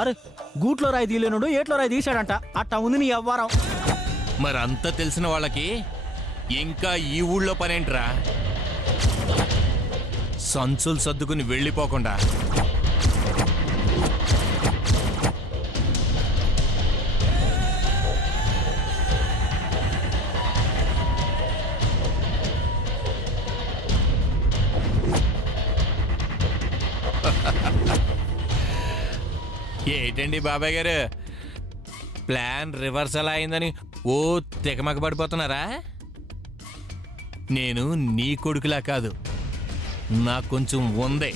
అరే గూట్లో రాయి తీయలేనుడు ఏట్లో రాయి తీశాడంట. అట్టా ఉంది నీ అవ్వారం. మరి అంతా తెలిసిన వాళ్ళకి ఇంకా ఈ ఊళ్ళో పనేంట్రా? సంచులు సర్దుకుని వెళ్ళిపోకుండా ఏంటండి బాబాయ్ గారు, ప్లాన్ రివర్సల్ అయిందని ఓ తెగమగ పడిపోతున్నారా? నేను నీ కొడుకులా కాదు, నాకు కొంచెం ఉంది.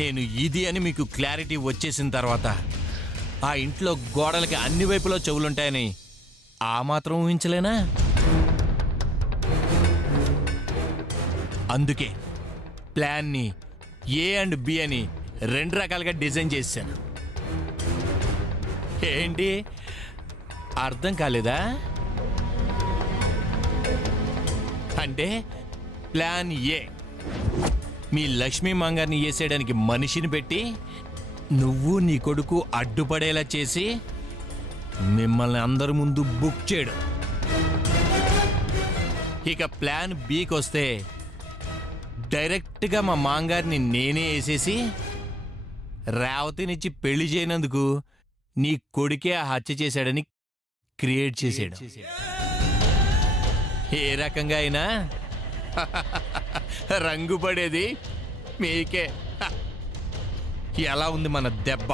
నేను ఇది అని మీకు క్లారిటీ వచ్చేసిన తర్వాత ఆ ఇంట్లో గోడలకి అన్ని వైపులో చెవులుంటాయని ఆ మాత్రం ఊహించలేనా? అందుకే ప్లాన్ని ఏ అండ్ బి అని 2 రకాలుగా డిజైన్ చేశాను. ఏంటి అర్థం కాలేదా? అంటే ప్లాన్ ఏ, మీ లక్ష్మీ మంగారిని వేసేయడానికి మనిషిని పెట్టి నువ్వు నీ కొడుకు అడ్డుపడేలా చేసి మిమ్మల్ని అందరి ముందు బుక్ చేయడం. ఇక ప్లాన్ బికి వస్తే డైరెక్ట్గా మా మాంగారిని నేనే వేసేసి రేవతినిచ్చి పెళ్లి చేయనందుకు నీ కొడుకే ఆ హత్య చేశాడని క్రియేట్ చేసాడు. ఏ రకంగా అయినా రంగు పడేది మీకే. ఎలా ఉంది మన దెబ్బ?